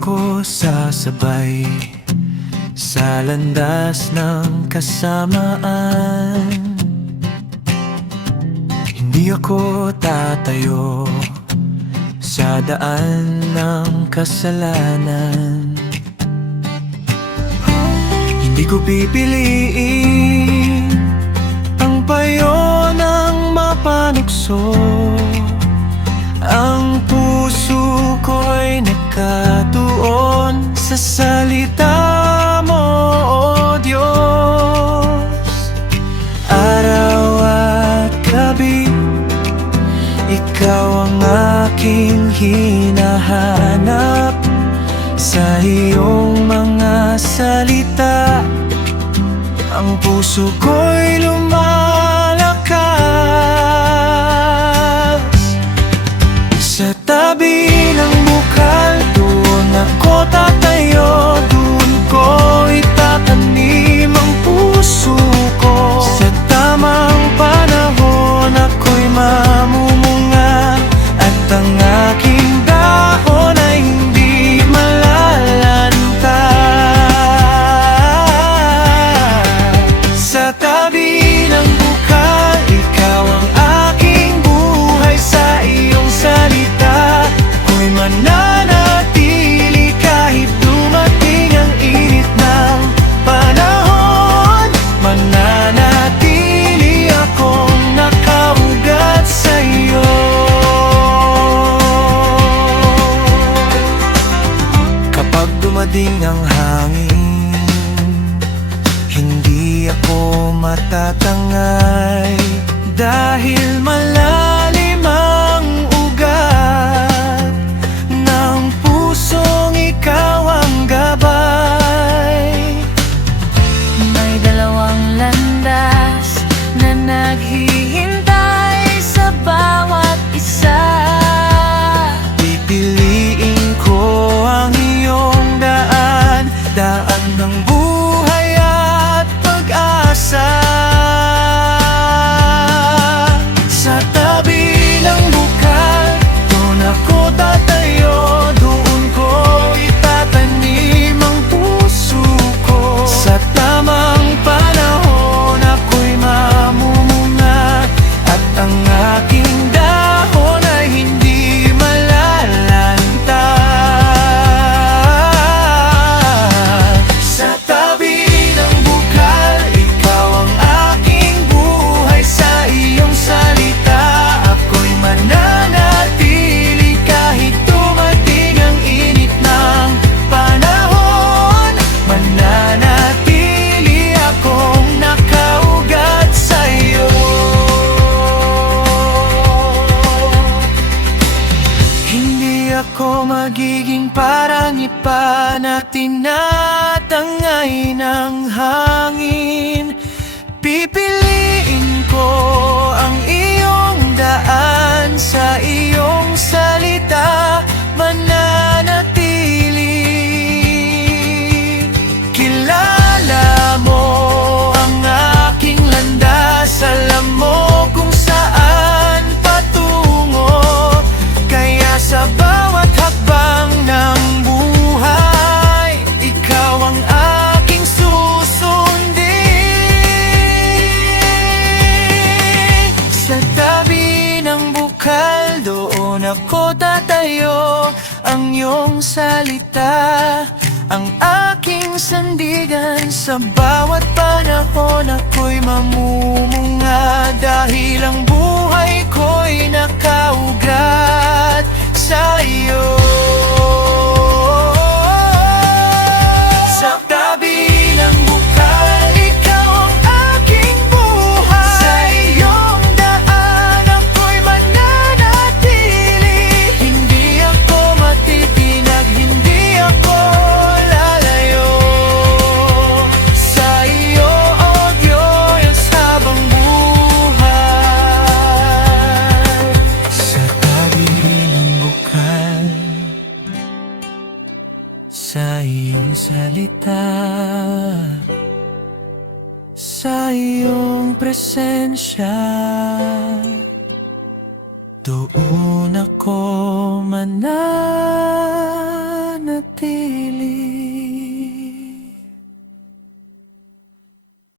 ako sasabay sa landas ng kasamaan. Hindi ako tatayo sa daan ng kasalanan. Hindi ko pipiliin ang payo ng mapanukso. Ang puso ko'y nakatuon sa salita mo, O Diyos. Araw at gabi, Ikaw ang aking hinahanap. Sa iyong mga salita, ang puso ko'y lumalakas. Sa tabi ng bukal, doon ako tatayo. Doon ko itatanim ang puso ko. Sa tamang panahon, ako'y mamumunga. At ang aking dahon ay hindi malalanta. Sa tabi ng bukal, ikaw ang aking buhay. Sa iyong salita, ako'y mananatili kahit dumating ang init ng panahon. Mananatili akong nakaugat sa iyo. Kapag dumating ang hangin, hindi ako matatangay. Dahil malalim ang ugat ng pusong ikaw ang gabay. May dalawang landas na naghihintay sa bawat isa. Pipiliin ko ang iyong daan, daan ng buhay at pag-asa. Sa tabi ng bukal, doon ako tatayo. Doon ko itatanim ang puso ko. Sa tamang panahon, ako'y mamumunga. At ang aking dahon ay hindi malalanta. Sa tabi ng bukal, ikaw ang aking buhay. Sa iyong salita, ako'y mananatili kahit dumating ang init ng panahon. Mananatili akong nakaugat sa iyo. Hindi ako magiging parang ipa na tinatangay ng hangin. Pipiliin ko ang iyong daan. Sa iyong salita, mananatili. Kilala mo ang aking landas. Alam mo kung saan patungo. Kaya sa bawat hakbang ng buhay, ikaw ang aking susundin. Sa tabi ng bukal, doon ako tatayo. Ang iyong salita, ang aking sandigan. Sa bawat panahon, ako'y mamumunga. Dahil ang buhay ko'y nakaugat sa iyo. Sa tabi ng bukal, ikaw ang aking buhay. Sa iyong daan, ako'y mananatili. Hindi ako matitinag, hindi ako lalayo. Sa iyo, O Diyos, habang buhay. Sa tabi ng bukal, sa iyong salita, sa iyong presensya, doon ako mananatili. manatili.